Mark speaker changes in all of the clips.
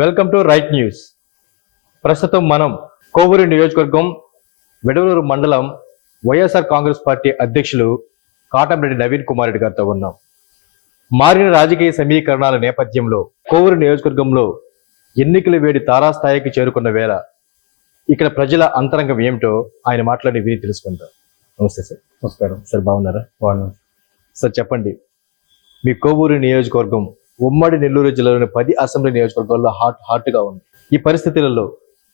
Speaker 1: Welcome to right news. ప్రస్తుతం మనం కోవూరు నియోజకవర్గం వెడవలూరు మండలం వైఎస్ఆర్ కాంగ్రెస్ పార్టీ అధ్యక్షులు కాటంరెడ్డి నవీన్ కుమార్ రెడ్డి గారితో ఉన్నాం. మారిన రాజకీయ సమీకరణాల నేపథ్యంలో కోవూరు నియోజకవర్గంలో ఎన్నికల వేడి తారాస్థాయికి చేరుకున్న వేళ ఇక్కడ ప్రజల అంతరంగం ఏమిటో ఆయన మాట్లాడి విని తెలుసుకుందాం. నమస్తే సార్. నమస్కారం. సార్ బాగున్నారా? బాగున్నాను సార్ చెప్పండి. మీ కోవూరు నియోజకవర్గం ఉమ్మడి నెల్లూరు జిల్లాలోని పది అసెంబ్లీ నియోజకవర్గాల్లో హాట్ హాట్గా ఉంది. ఈ పరిస్థితులలో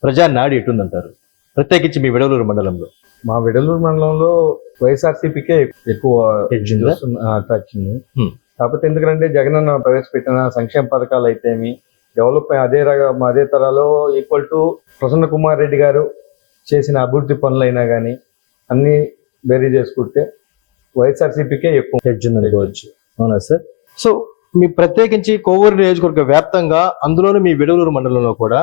Speaker 1: ప్రజా నాడి ఎటుందంటారు? ప్రత్యేకించి మీ విడవలూరు మండలంలో.
Speaker 2: మా విడలూరు మండలంలో వైఎస్ఆర్సీపీకే ఎక్కువ
Speaker 1: Hmm.
Speaker 2: కాకపోతే ఎందుకంటే జగనన్న ప్రవేశపెట్టిన సంక్షేమ పథకాలు అయితేమి డెవలప్ అదే రకం అదే తరాలో ఈక్వల్ టు ప్రసన్న కుమార్ రెడ్డి గారు చేసిన అభివృద్ధి పనులైనా కానీ అన్ని బేరీ చేసుకుంటే వైఎస్ఆర్సీపీకే ఎక్కువ
Speaker 1: అవునా సార్? సో మీ ప్రత్యేకించి కోవూరు నియోజకవర్గ వ్యాప్తంగా అందులోనూ మీ విడవలూరు మండలంలో కూడా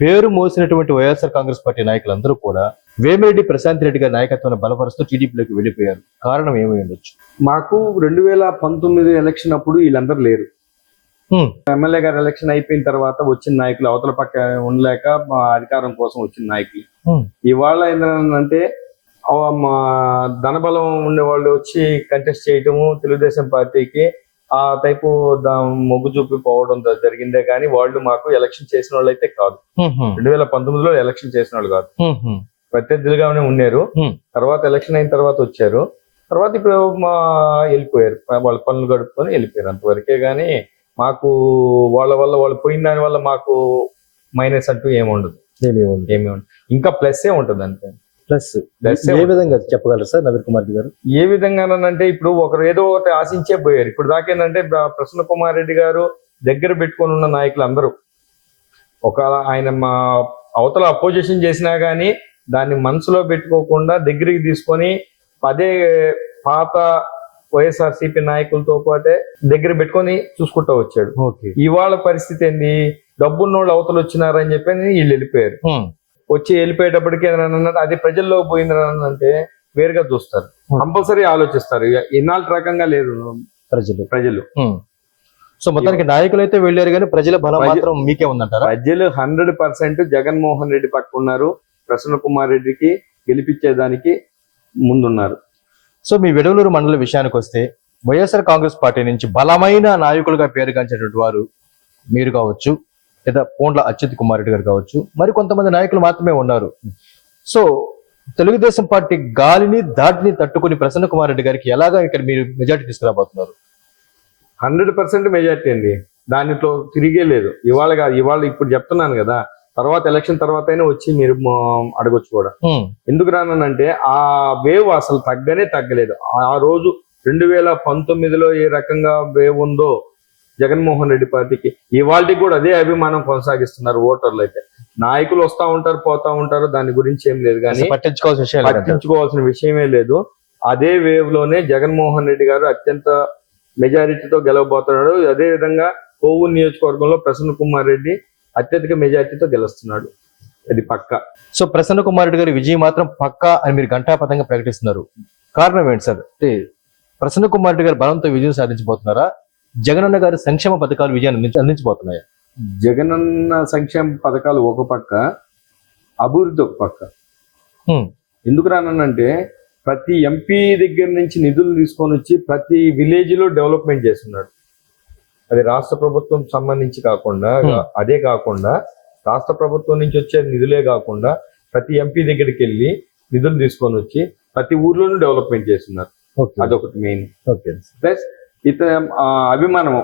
Speaker 1: పేరు మోసినటువంటి వైఎస్ఆర్ కాంగ్రెస్ పార్టీ నాయకులందరూ కూడా వేమిరెడ్డి ప్రశాంత్ రెడ్డి గారి నాయకత్వాన్ని బలపరుస్తూ టీడీపీలోకి వెళ్ళిపోయారు కారణం ఏమై ఉండొచ్చు
Speaker 2: మాకు రెండు వేల పంతొమ్మిది ఎలక్షన్ అప్పుడు వీళ్ళందరూ లేరు. ఎమ్మెల్యే గారు ఎలక్షన్ అయిపోయిన తర్వాత వచ్చిన నాయకులు అవతల పక్క ఉండలేక మా అధికారం కోసం వచ్చిన నాయకులు. ఇవాళ ఏంటంటే మా ధనబలం ఉండే వాళ్ళు వచ్చి కంటెస్ట్ చేయటము తెలుగుదేశం పార్టీకి ఆ టైపు దా- మొగ్గు చూపి పోవడం జరిగిందే కానీ వాళ్ళు మాకు ఎలక్షన్ చేసిన వాళ్ళు అయితే కాదు. రెండు వేల పంతొమ్మిదిలో ఎలక్షన్ చేసిన వాళ్ళు కాదు. ప్రత్యర్థులుగానే ఉన్నారు. తర్వాత ఎలక్షన్ అయిన తర్వాత వచ్చారు. తర్వాత ఇప్పుడు మా వెళ్ళిపోయారు. వాళ్ళ పనులు గడుపుకొని వెళ్ళిపోయారు. అంతవరకే కానీ మాకు వాళ్ళ వల్ల వాళ్ళు పోయిన దాని వల్ల మాకు మైనస్ అంటూ ఏమి ఉండదు.
Speaker 1: ఏమి
Speaker 2: ఉండదు. ఇంకా ప్లస్ ఏ ఉంటుంది అంతే
Speaker 1: ప్లస్
Speaker 2: ఏ
Speaker 1: విధంగా చెప్పగలరు సార్ నవీన్ కుమార్ రెడ్డి గారు?
Speaker 2: ఏ విధంగానంటే ఇప్పుడు ఒకరు ఏదో ఒకటి ఆశించే పోయారు. ఇప్పుడు దాకేంటంటే ప్ర- ప్రసన్న కుమార్ రెడ్డి గారు దగ్గర పెట్టుకొని ఉన్న నాయకులు అందరూ ఒక ఆయన మా అవతల అపోజిషన్ చేసినా గానీ దాన్ని మనసులో పెట్టుకోకుండా దగ్గరికి తీసుకొని పదే పాత వైఎస్ఆర్సీపీ నాయకులతో పాటే దగ్గర పెట్టుకొని చూసుకుంటూ వచ్చాడు.
Speaker 1: ఓకే.
Speaker 2: ఇవాళ పరిస్థితి ఏంది? డబ్బున్నోళ్ళు అవతల వచ్చినారని చెప్పి వీళ్ళు వెళ్ళిపోయారు. వచ్చి వెళ్ళిపోయేటప్పటికి ఏదైనా అది ప్రజల్లో పోయింది అంటే వేరుగా చూస్తారు.
Speaker 1: Hmm.
Speaker 2: కంపల్సరీ ఆలోచిస్తారు. ఇన్నాళ్ళ రకంగా లేదు
Speaker 1: ప్రజలు.
Speaker 2: ప్రజలు.
Speaker 1: సో మొత్తానికి నాయకులు అయితే వెళ్ళారు కానీ ప్రజల బలం మాత్రం మీకే ఉందంటారా?
Speaker 2: ప్రజలు హండ్రెడ్ పర్సెంట్ జగన్మోహన్ రెడ్డి పక్క ఉన్నారు. ప్రసన్న కుమార్ రెడ్డికి గెలిపించేదానికి ముందున్నారు.
Speaker 1: సో మీ విడవలూరు మండల విషయానికి వస్తే వైఎస్ఆర్ కాంగ్రెస్ పార్టీ నుంచి బలమైన నాయకులుగా పేరుగాంచేటువంటి వారు మీరు కావచ్చు లేదా పోండ్ల అచ్యుత్ కుమార్ రెడ్డి గారు కావచ్చు మరి కొంతమంది నాయకులు మాత్రమే ఉన్నారు. సో తెలుగుదేశం పార్టీ గాలిని దాటిని తట్టుకుని ప్రసన్న కుమార్ రెడ్డి గారికి ఎలాగా ఇక్కడ మీరు మెజార్టీ తీసుకురాబోతున్నారు?
Speaker 2: హండ్రెడ్ పర్సెంట్ మెజార్టీ అండి. దానిలో తిరిగే లేదు. ఇవాళ కాదు ఇవాళ ఇప్పుడు చెప్తున్నాను కదా తర్వాత ఎలక్షన్ తర్వాత అయినా వచ్చి మీరు అడగొచ్చు కూడా. ఎందుకు రానంటే ఆ వేవ్ అసలు తగ్గనే తగ్గలేదు. ఆ రోజు రెండు వేల పంతొమ్మిదిలో ఏ రకంగా వేవ్ ఉందో జగన్మోహన్ రెడ్డి పార్టీకి ఇవాళకి కూడా అదే అభిమానం కొనసాగిస్తున్నారు ఓటర్లు అయితే. నాయకులు వస్తా ఉంటారు పోతా ఉంటారు దాని గురించి ఏం లేదు కానీ
Speaker 1: పట్టించుకోవాల్సిన విషయం.
Speaker 2: పట్టించుకోవాల్సిన విషయమే లేదు. అదే వేవ్లోనే జగన్మోహన్ రెడ్డి గారు అత్యంత మెజారిటీతో గెలవబోతున్నాడు. అదే విధంగా కోవూరు నియోజకవర్గంలో ప్రసన్న కుమార్ రెడ్డి అత్యధిక మెజారిటీతో గెలుస్తున్నాడు. అది పక్క.
Speaker 1: సో ప్రసన్న కుమార్ రెడ్డి గారి విజయం మాత్రం పక్కా అని మీరు ఘంటాపథంగా ప్రకటిస్తున్నారు. కారణం ఏంటి సార్? ప్రసన్న కుమార్ రెడ్డి గారు బలంతో విజయం సాధించబోతున్నారా? జగనన్న గారి సంక్షేమ పథకాలు విజయాన్ని అందించ- అందించబోతున్నాయా?
Speaker 2: జగనన్న సంక్షేమ పథకాలు ఒక పక్క అభివృద్ధి ఒక పక్క. ఎందుకు రానంటే ప్రతి ఎంపీ దగ్గర నుంచి నిధులు తీసుకొని వచ్చి ప్రతి విలేజ్లో డెవలప్మెంట్ చేస్తున్నాడు. అది రాష్ట్ర ప్రభుత్వం సంబంధించి కాకుండా. అదే కాకుండా రాష్ట్ర ప్రభుత్వం నుంచి వచ్చే నిధులే కాకుండా ప్రతి ఎంపీ దగ్గరికి వెళ్ళి నిధులు తీసుకొని వచ్చి ప్రతి ఊర్లోనూ డెవలప్మెంట్ చేస్తున్నారు. అదొకటి మెయిన్ ప్లస్ ఇతర ఆ, అభిమానము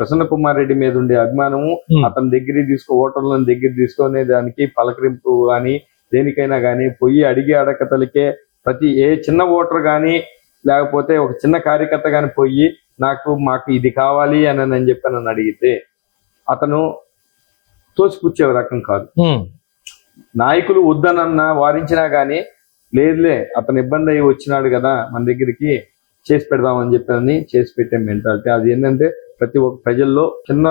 Speaker 2: ప్రసన్న కుమార్ రెడ్డి మీద ఉండే అభిమానము. అతని దగ్గరికి తీసుకో ఓటర్లను దగ్గర తీసుకునే దానికి పలకరింపు కానీ దేనికైనా కానీ పొయ్యి అడిగి అడకతలకే ప్రతి ఏ చిన్న ఓటర్ కానీ లేకపోతే ఒక చిన్న కార్యకర్త కానీ పోయి నాకు మాకు ఇది కావాలి అని అని చెప్పి నన్ను అడిగితే అతను తోసిపుచ్చే రకం కాదు. నాయకులు వద్దనన్నా వారించినా కానీ లేదులే అతను ఇబ్బంది అయ్యి వచ్చినాడు కదా మన దగ్గరికి చేసి పెడదామని చెప్పని చేసి పెట్టే మెంటాలిటీ అది ఏంటంటే ప్రతి ఒక్క ప్రజల్లో చిన్న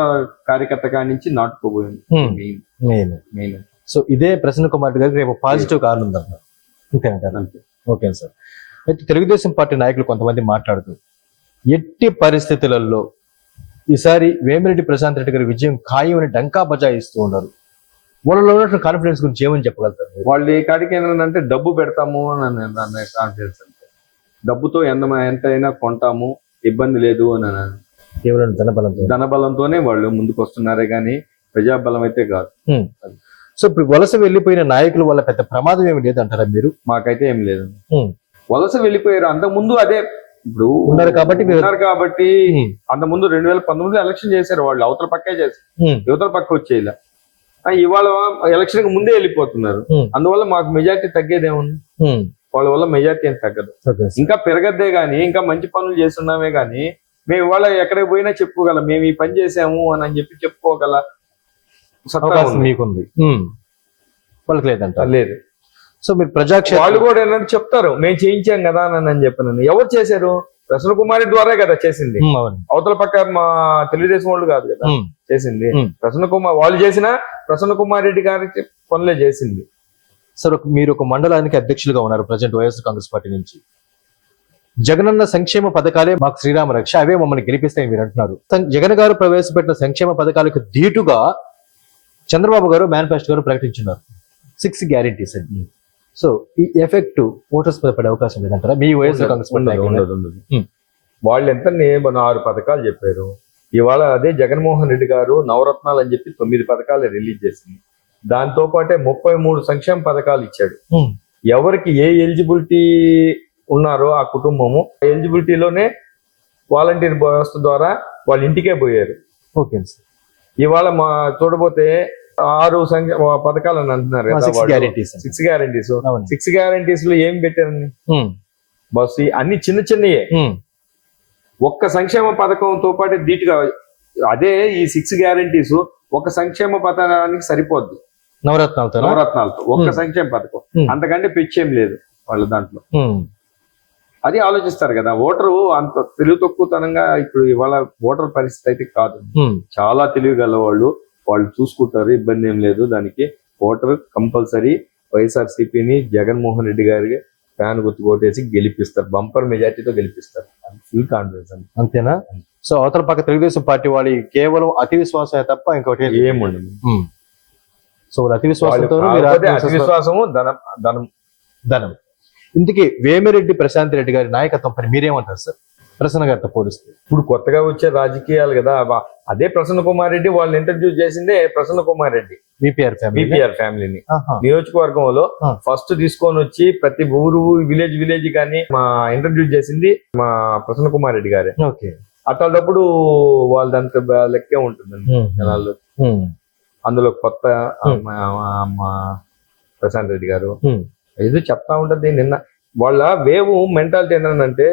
Speaker 2: కార్యకర్త కాడి నుంచి నాటుకోబోయింది.
Speaker 1: Hmm.
Speaker 2: Main
Speaker 1: main
Speaker 2: main
Speaker 1: so ఇదే ప్రసన్న కుమార్ గారికి రేపు పాజిటివ్ కారణం ఉందంటారు అంతేనంటారు
Speaker 2: అంతే.
Speaker 1: Okay sir. అయితే తెలుగుదేశం పార్టీ నాయకులు కొంతమంది మాట్లాడుతూ ఎట్టి పరిస్థితులలో ఈసారి వేమిరెడ్డి ప్రశాంత్ రెడ్డి గారి విజయం ఖాయం అని డంకా బజాయిస్తూ ఉన్నారు. వాళ్ళలో ఉన్నటువంటి కాన్ఫిడెన్స్ గురించి ఏమని చెప్పగలుగుతారు?
Speaker 2: వాళ్ళు ఈ కాడికి ఏంటంటే డబ్బు పెడతాము అని కాన్ఫిడెన్స్ డబ్బుతో ఎంత ఎంతైనా కొంటాము ఇబ్బంది లేదు అని అన్నాను.
Speaker 1: కేవలం ధనబలంతో.
Speaker 2: ధనబలంతోనే వాళ్ళు ముందుకు వస్తున్నారే కానీ ప్రజాబలం అయితే కాదు.
Speaker 1: సో ఇప్పుడు వలస వెళ్ళిపోయిన నాయకుల వల్ల పెద్ద ప్రమాదం ఏమి లేదంటారా మీరు?
Speaker 2: మాకైతే ఏం లేదు. వలస వెళ్ళిపోయారు ముందు అదే ఇప్పుడు
Speaker 1: ఉన్నారు కాబట్టి
Speaker 2: ఉన్నారు కాబట్టి అంత ముందు రెండు వేల పంతొమ్మిదిలో ఎలక్షన్ చేశారు వాళ్ళు అవతల పక్కే చేశారు. యువతల పక్క వచ్చేలా. ఇవాళ ఎలక్షన్కి ముందే వెళ్ళిపోతున్నారు. అందువల్ల మాకు మెజార్టీ తగ్గేదేముంది? వాళ్ళ వల్ల మెజార్టీ ఏం తగ్గదు. ఇంకా పెరగద్దే గానీ ఇంకా మంచి పనులు చేస్తున్నామే గానీ మేము ఇవాళ ఎక్కడికి పోయినా చెప్పుకోగలం మేము ఈ పని చేసాము అని అని చెప్పి చెప్పుకోగల.
Speaker 1: మీకుంది. వాళ్ళకి లేదంట
Speaker 2: లేదు.
Speaker 1: సో మీరు ప్రజాక్షేత్రం
Speaker 2: వాళ్ళు కూడా ఏంటంటే చెప్తారు మేము చేయించాం కదా అని అని చెప్పినాను ఎవరు చేశారు? ప్రసన్న కుమారి ద్వారా కదా చేసింది. అవతల పక్క మా తెలుగుదేశం వాళ్ళు కాదు కదా చేసింది. ప్రసన్న కుమార్ వాళ్ళు చేసిన ప్రసన్న కుమార్ రెడ్డి గారికి పనులే చేసింది.
Speaker 1: సార్ మీరు ఒక మండలానికి అధ్యక్షులుగా ఉన్నారు ప్రజెంట్ వైఎస్ఆర్ కాంగ్రెస్ పార్టీ నుంచి. జగనన్న సంక్షేమ పథకాలే మాకు శ్రీరామ రక్ష అవే మమ్మల్ని గెలిపిస్తాయని మీరు అంటున్నారు. జగన్ గారు ప్రవేశపెట్టిన సంక్షేమ పథకాలకు ధీటుగా చంద్రబాబు గారు మేనిఫెస్టో గారు ప్రకటించున్నారు. సిక్స్ గ్యారెంటీస్ అని సో ఈ ఎఫెక్ట్ ఓటర్స్ మీద పడే అవకాశం లేదంటారా? మీ వైఎస్ఆర్ కాంగ్రెస్ పార్టీ.
Speaker 2: వాళ్ళు ఎంత మన ఆరు పథకాలు చెప్పారు. ఇవాళ అదే జగన్మోహన్ రెడ్డి గారు నవరత్నాలు అని చెప్పి తొమ్మిది పథకాలు రిలీజ్ చేసింది. దాంతో పాటే ముప్పై మూడు సంక్షేమ పథకాలు ఇచ్చాడు. ఎవరికి ఏ ఎలిజిబిలిటీ ఉన్నారో ఆ కుటుంబము ఆ ఎలిజిబిలిటీలోనే వాలంటీర్ వ్యవస్థ ద్వారా వాళ్ళ ఇంటికే పోయారు.
Speaker 1: Okay sir.
Speaker 2: ఇవాళ మా చూడబోతే ఆరు సంఖ్య పథకాలు అని అంటున్నారు
Speaker 1: సిక్స్. Guarantees
Speaker 2: six guarantees. లో ఏం పెట్టారండి? బస్ అన్ని చిన్న చిన్నయే. ఒక్క సంక్షేమ పథకంతో పాటు ధీటుగా అదే ఈ సిక్స్ గ్యారంటీస్ ఒక సంక్షేమ పథకానికి సరిపోద్ది.
Speaker 1: నవరత్నాలతో
Speaker 2: నవరత్నాలతో. ఒక్క. సంక్షేమ పథకం. అంతకంటే పిచ్చేం లేదు వాళ్ళ దాంట్లో. అది ఆలోచిస్తారు కదా. ఓటరు అంత తెలివి తక్కువతనంగా ఇప్పుడు ఇవాళ ఓటర్ పరిస్థితి అయితే కాదు. చాలా తెలివి గల వాళ్ళు వాళ్ళు చూసుకుంటారు. ఇబ్బంది ఏం లేదు. దానికి ఓటర్ కంపల్సరీ వైఎస్ఆర్ సిపిని జగన్మోహన్ రెడ్డి గారికి ఫ్యాన్ గుర్తు ఓటేసి గెలిపిస్తారు. బంపర్ మెజార్టీతో గెలిపిస్తారు. ఫుల్ కాన్ఫిడెన్స్ అండి.
Speaker 1: అంతేనా? సో అవతల పక్క తెలుగుదేశం పార్టీ వాళ్ళు కేవలం అతి విశ్వాసమే తప్ప ఇంకోటి.
Speaker 2: ఏముండదు.
Speaker 1: సో వాళ్ళు అతి
Speaker 2: వాళ్ళు
Speaker 1: విశ్వాసంతో
Speaker 2: అతి విశ్వాసము ధనం ధనం.
Speaker 1: ధనం. ఇందుకే వేమిరెడ్డి ప్రశాంత్ రెడ్డి గారి నాయకత్వం పని మీరేమంటారు సార్? ప్రసన్న గారితో పోలిస్తే.
Speaker 2: ఇప్పుడు కొత్తగా వచ్చే రాజకీయాలు కదా అదే ప్రసన్న కుమార్ రెడ్డి వాళ్ళని ఇంట్రడ్యూస్ చేసిందే Prasanna Kumar Reddy.
Speaker 1: VPR family
Speaker 2: BPR ఫ్యామిలీని. నియోజకవర్గంలో. ఫస్ట్ తీసుకొని వచ్చి ప్రతి ఊరు విలేజ్ విలేజ్ కానీ మా ఇంట్రడ్యూస్ చేసింది మా ప్రసన్న కుమార్ రెడ్డి గారే.
Speaker 1: ఓకే.
Speaker 2: అట్లాంటప్పుడు వాళ్ళదంత బ- లెక్కే ఉంటుందండి జనాల్లో అందులో కొత్త ప్రశాంత్ రెడ్డి గారు. ఏదో చెప్తా ఉంటది నిన్న. వాళ్ళ వేవ్ మెంటాలిటీ ఏంటంటే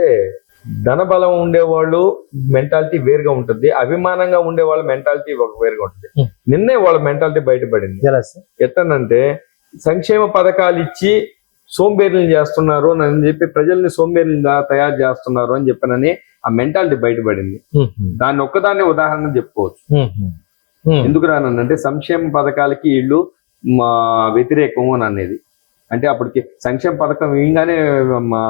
Speaker 2: ధనబలం ఉండేవాళ్ళు మెంటాలిటీ వేరుగా ఉంటుంది అభిమానంగా ఉండే వాళ్ళ మెంటాలిటీ ఒక వేరుగా ఉంటుంది. నిన్నే వాళ్ళ మెంటాలిటీ బయటపడింది. ఎట్టనంటే సంక్షేమ పథకాలు ఇచ్చి సోంబేర్లు చేస్తున్నారు అని చెప్పి ప్రజల్ని సోంబేర్లు తయారు చేస్తున్నారు అని చెప్పనని ఆ మెంటాలిటీ బయటపడింది. దాన్ని ఒక్కదాన్ని ఉదాహరణ చెప్పుకోవచ్చు. ఎందుకు రానంటే సంక్షేమ పథకాలకి వీళ్ళు మా వ్యతిరేకము అని అనేది. అంటే అప్పటికి సంక్షేమ పథకం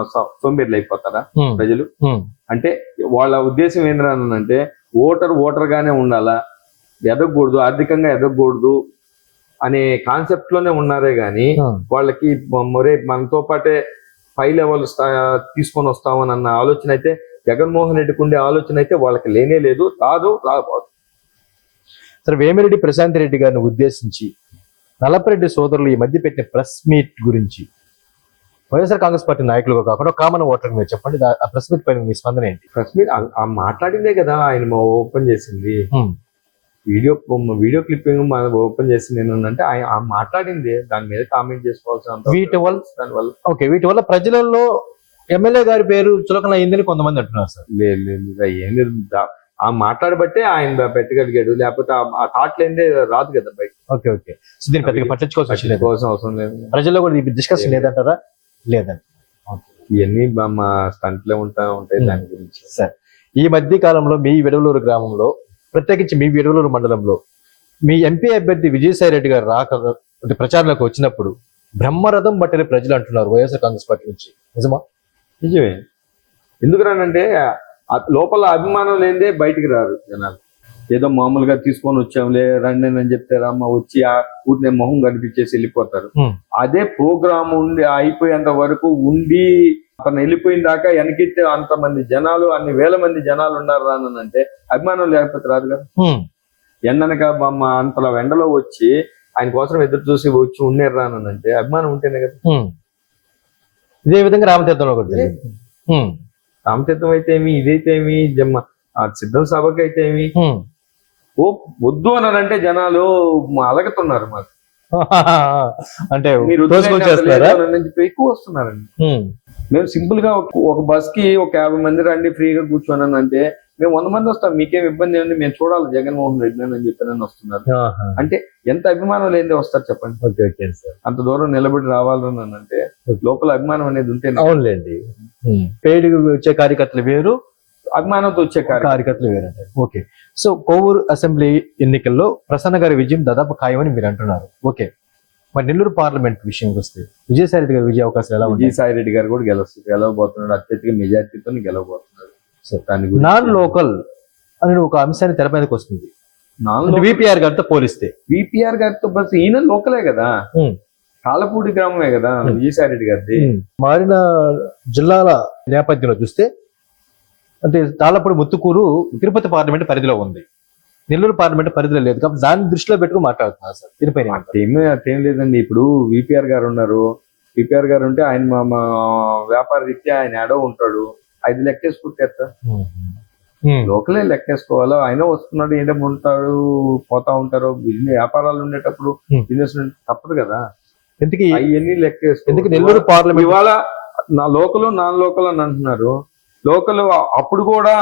Speaker 2: స- సోంబేర్లు అయిపోతారా ప్రజలు? అంటే వాళ్ళ ఉద్దేశం ఏంటంటే ఓటర్ ఓటర్ గానే ఉండాలా? ఎదగకూడదు ఆర్థికంగా ఎదగకూడదు అనే కాన్సెప్ట్లోనే ఉన్నారే గాని వాళ్ళకి మరే మనతో పాటే పై లెవెల్ తీసుకొని వస్తామని అన్న ఆలోచన అయితే జగన్మోహన్ రెడ్డికి ఉండే ఆలోచన అయితే వాళ్ళకి లేనే లేదు. రాదు రాబోదు.
Speaker 1: సరే వేమిరెడ్డి ప్రశాంత్ రెడ్డి గారిని ఉద్దేశించి నలపరెడ్డి సోదరులు ఈ మధ్య పెట్టిన ప్రెస్ మీట్ గురించి వైఎస్ఆర్ కాంగ్రెస్ పార్టీ నాయకులుగా కాకుండా కామన్ ఓటర్ మీరు చెప్పండి. ఆ ప్రెస్ మీట్ పైన మీ స్పందన ఏంటి?
Speaker 2: ఆ- ఆ మాట్లాడిందే కదా ఆయన ఓపెన్ చేసింది. వీడియో వీడియో క్లిప్పింగ్ మనం ఓపెన్ చేసింది ఏంటంటే ఆయన మాట్లాడింది. దాని మీద కామెంట్ చేసుకోవాల్సిన
Speaker 1: వీటి వల్ల
Speaker 2: దాని వల్ల
Speaker 1: ఓకే వీటి వల్ల ప్రజలలో ఎమ్మెల్యే గారి పేరు చులకన అయిందని కొంతమంది అంటున్నారు సార్.
Speaker 2: లేదు లేదు ఏం లేదు. ఆ మాట్లాడబట్టే ఆయన పెట్టగలిగాడు లేకపోతే ఆ- థాట్ లేదే రాదు కదా బయట.
Speaker 1: Okay okay. సో దీన్ని పెద్దగా పట్టించుకోవాల్సిన
Speaker 2: కోసం అవసరం లేదు.
Speaker 1: ప్రజల్లో కూడా ఈ డిస్కషన్ లేదంటారా? లేదండి.
Speaker 2: ఇవన్నీ మా స్టంట్లే ఉంటా ఉంటాయి. దాని గురించి.
Speaker 1: సరే. ఈ మధ్య కాలంలో మీ విడవలూరు గ్రామంలో ప్రత్యేకించి మీ విడవలూరు మండలంలో మీ ఎంపీ అభ్యర్థి విజయసాయి రెడ్డి గారు రాక అంటే ప్రచారంలోకి వచ్చినప్పుడు బ్రహ్మరథం బట్టిన ప్రజలు అంటున్నారు వైఎస్ఆర్ కాంగ్రెస్ పార్టీ నుంచి. నిజమా?
Speaker 2: నిజమే. ఎందుకు రానంటే లోపల అభిమానం లేదే బయటికి రారు జనాలు ఏదో మామూలుగా తీసుకొని వచ్చాంలే రండి అని చెప్తే అమ్మ వచ్చి ఆ ఊరినే మొహం కనిపించేసి వెళ్ళిపోతారు. అదే ప్రోగ్రామ్ ఉండి అయిపోయేంత వరకు ఉండి అతను వెళ్ళిపోయిన దాకా వెనకెత్తే అంతమంది జనాలు అన్ని వేల మంది జనాలు ఉన్నారు రానంటే అభిమానం లేకపోతే రాదు కదా. ఎండనక మా అంతలా ఎండలో వచ్చి ఆయన కోసం ఎదురు చూసి వచ్చి ఉండేరు రానంటే అభిమానం ఉంటేనే కదా.
Speaker 1: ఇదే విధంగా రామతీర్థంలో హ్మ్.
Speaker 2: రామతీర్థం అయితే ఏమి ఇదైతే ఏమి జమ్మ ఆ సిద్ధం సభకి అయితే ఏమి. ఓ వద్దు అని అంటే జనాలు అలగతున్నారు మాకు
Speaker 1: అంటే
Speaker 2: మీరు ఎక్కువ వస్తున్నారండి. మేము సింపుల్గా ఒక- ఒక బస్కి ఒక యాభై మంది రండి ఫ్రీగా కూర్చోనని అంటే మేము వంద మంది వస్తాం మీకేం ఇబ్బంది ఉంది మేము చూడాలి. జగన్మోహన్ రెడ్డి అని చెప్పి వస్తున్నారు. అంటే ఎంత అభిమానం లేనిదే వస్తారు చెప్పండి.
Speaker 1: Okay okay sir.
Speaker 2: అంత దూరం నిలబడి రావాలని అంటే లోపల అభిమానం అనేది ఉంటే
Speaker 1: అవునులేండి. పేడ్ వచ్చే కార్యకర్తలు వేరు.
Speaker 2: అభిమానంతో వచ్చే
Speaker 1: కార్యకర్తలు. వేరు ఓకే. సో కోవూరు అసెంబ్లీ ఎన్నికల్లో ప్రసన్న గారి విజయం దాదాపు ఖాయమని మీరు అంటున్నారు. ఓకే. మరి నెల్లూరు పార్లమెంట్ విషయంకి వస్తే విజయసాయి రెడ్డి గారి విజయ అవకాశాలు ఎలా
Speaker 2: విజయసాయి రెడ్డి గారు కూడా గెలుస్తారు గెలవబోతున్నాడు. అత్యధిక మెజార్టీతో గెలవబోతున్నాడు.
Speaker 1: నాన్ లోకల్ అని ఒక అంశాన్ని తెర మీదకి వస్తుంది. విపిఆర్ గారితో పోలిస్తే.
Speaker 2: విపిఆర్ గారితో బస్ ఈయన లోకలే కదా. కాలపూడి గ్రామమే కదా
Speaker 1: Hmm.
Speaker 2: విజయసాయి రెడ్డి గారిది
Speaker 1: మారిన జిల్లాల నేపథ్యంలో చూస్తే అంటే తాళపూడి ముత్తుకూరు తిరుపతి పార్లమెంట్ పరిధిలో ఉంది. నెల్లూరు పార్లమెంట్ పరిధిలో లేదు. కాబట్టి దాన్ని దృష్టిలో పెట్టుకుని మాట్లాడుతున్నారు సార్. ఏమంటారు?
Speaker 2: ఏమీ అదేం లేదండి. ఇప్పుడు విపిఆర్ గారు ఉన్నారు. విపిఆర్ గారు ఉంటే ఆయన మా మా వ్యాపార రీత్యా ఆయన ఏడో ఉంటాడు. ఐదు లెక్కేసుకుంటే ఎట్లా? లోకలే లెక్కేసుకోవాలో ఆయన వస్తున్నాడు ఏంటో ఉంటాడు పోతా ఉంటారు బిజినెస్ వ్యాపారాలు ఉండేటప్పుడు. బిజినెస్ తప్పదు కదా
Speaker 1: ఎందుకు
Speaker 2: అవన్నీ లెక్కేసుకో
Speaker 1: ఎందుకు నెల్లూరు పార్లమెంట్
Speaker 2: ఇవాళ నా లోకల్ నాన్ లోకల్ అని అంటున్నారు లోకల్ అప్పుడు కూడా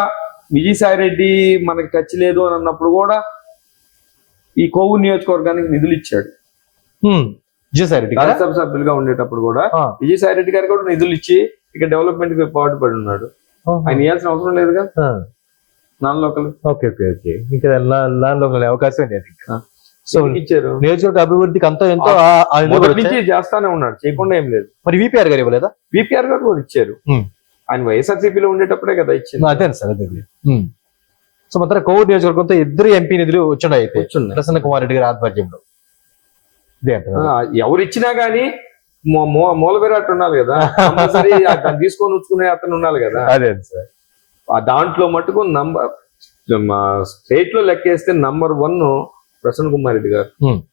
Speaker 2: విజయసాయి రెడ్డి మనకి టచ్ లేదు అని అన్నప్పుడు కూడా ఈ కోవు నియోజకవర్గానికి నిధులు ఇచ్చాడు.
Speaker 1: విజయసాయి రెడ్డి?
Speaker 2: రాజ్యసభ సభ్యులుగా ఉండేటప్పుడు కూడా. విజయసాయి రెడ్డి గారు కూడా నిధులు ఇచ్చి ఇక డెవలప్మెంట్కి పాటుపడి ఉన్నాడు. ఆయన ఇవ్వాల్సిన అవసరం లేదుగా. Non local
Speaker 1: okay okay okay. ఇంకా దానిలో అవకాశం లేదు సో
Speaker 2: ఇచ్చారు?
Speaker 1: నియోజకవర్గ అభివృద్ధికి అంతా ఎంతో
Speaker 2: చేస్తానే ఉన్నాడు. చేయకుండా ఏం లేదు.
Speaker 1: మరి విపిఆర్ గారు ఇవ్వలేదా?
Speaker 2: విపిఆర్ గారు కూడా ఇచ్చారు. ఆయన వైఎస్ఆర్సీపీలో ఉండేటప్పుడే కదా ఇచ్చింది.
Speaker 1: అదే సార్ అదే. సో మొత్తం కోవిడ్ నియోజకవర్గంతో ఇద్దరు ఎంపీ నిధులు వచ్చున్నాయి. అయితే. ప్రసన్న కుమార్ రెడ్డి గారి ఆధ్వర్యంలో.
Speaker 2: ఎవరు ఇచ్చినా గానీ మూల విరాట్ ఉండాలి కదా. కంపల్సరీ దాన్ని తీసుకొని వచ్చుకునే అతను ఉండాలి కదా.
Speaker 1: అదే సార్.
Speaker 2: ఆ దాంట్లో మటుకు నంబర్ స్టేట్లో లెక్కేస్తే number one Prasanna Kumar Reddy garu.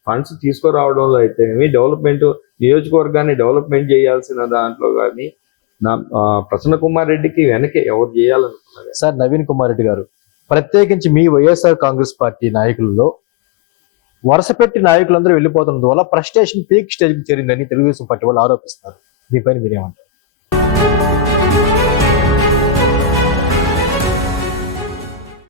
Speaker 2: Funds తీసుకురావడంలో అయితే డెవలప్మెంట్ నియోజకవర్గాన్ని డెవలప్మెంట్ చేయాల్సిన దాంట్లో కానీ నా ప్రసన్న కుమార్ రెడ్డికి వెనకే ఎవరు చేయాలనుకున్నారు
Speaker 1: సార్ నవీన్ కుమార్ రెడ్డి గారు ప్రత్యేకించి మీ వైఎస్ఆర్ కాంగ్రెస్ పార్టీ నాయకులలో వరుస పెట్టి నాయకులందరూ వెళ్ళిపోతున్నందు వల్ల ఫ్రస్ట్రేషన్ పీక్ స్టేజ్కి చేరిందని తెలుగుదేశం పార్టీ వాళ్ళు ఆరోపిస్తున్నారు. దీనిపైన మీరేమంటారు?